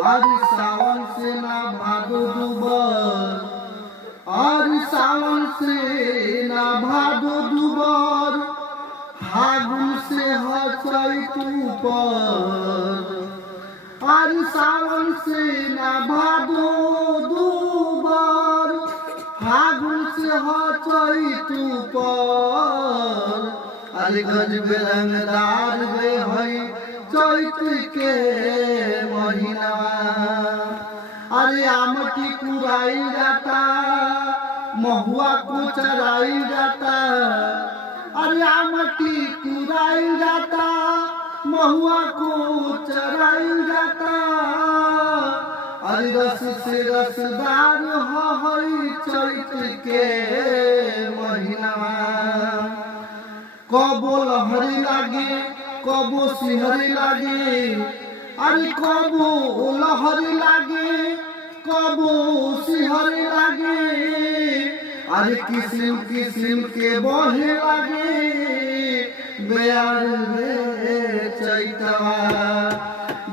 और सावन से ना भादो दुबर, और सावन से ना भादो दुबर, फागुन से है चैत ऊपर, और सावन से ना भादो दुबर, फागुन से है चैत ऊपर। अरे गजब रंगदार रे है चैत के महीना। अरे आमटी कुराई जाता, महुआ को चराई जाता, अरे आमटी कुराई जाता, महुआ को चराई जाता। अरे रस से रसदार है चैत के महीना। कबो लहरी लागे, कबो सिहरी लागे, अरे कबो लहरी लागे, कबो सिहरी लागे। अरे किस्म किस्म के बहे लागे बेयार रे चैतवा।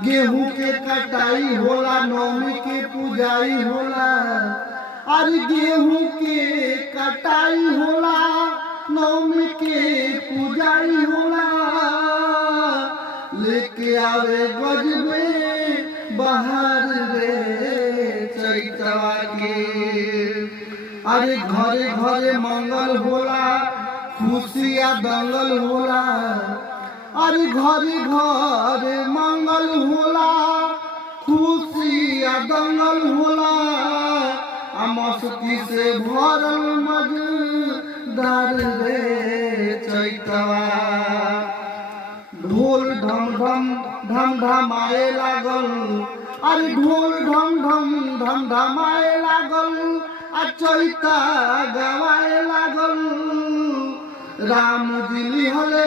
गेहूं के कटाई होला, नौमी के पूजाई होला, अरे गेहूं के कटाई होला, नौमी के पूजाई होला। लेके आवे गजबे बहार रे चैतवा के। अरे घरे घरे मंगल होला, खुशिया दंगल होला, अरे घरे घरे मंगल होला, खुशिया दंगल होला। मस्ती से भरल मजेदार रे चैतवा। ढोल ढम ढम ढम ढमाए लागल, अरे ढोल ढम ढम ढम ढमाए लागल, चैता गवाए लागल। राम जी लिहले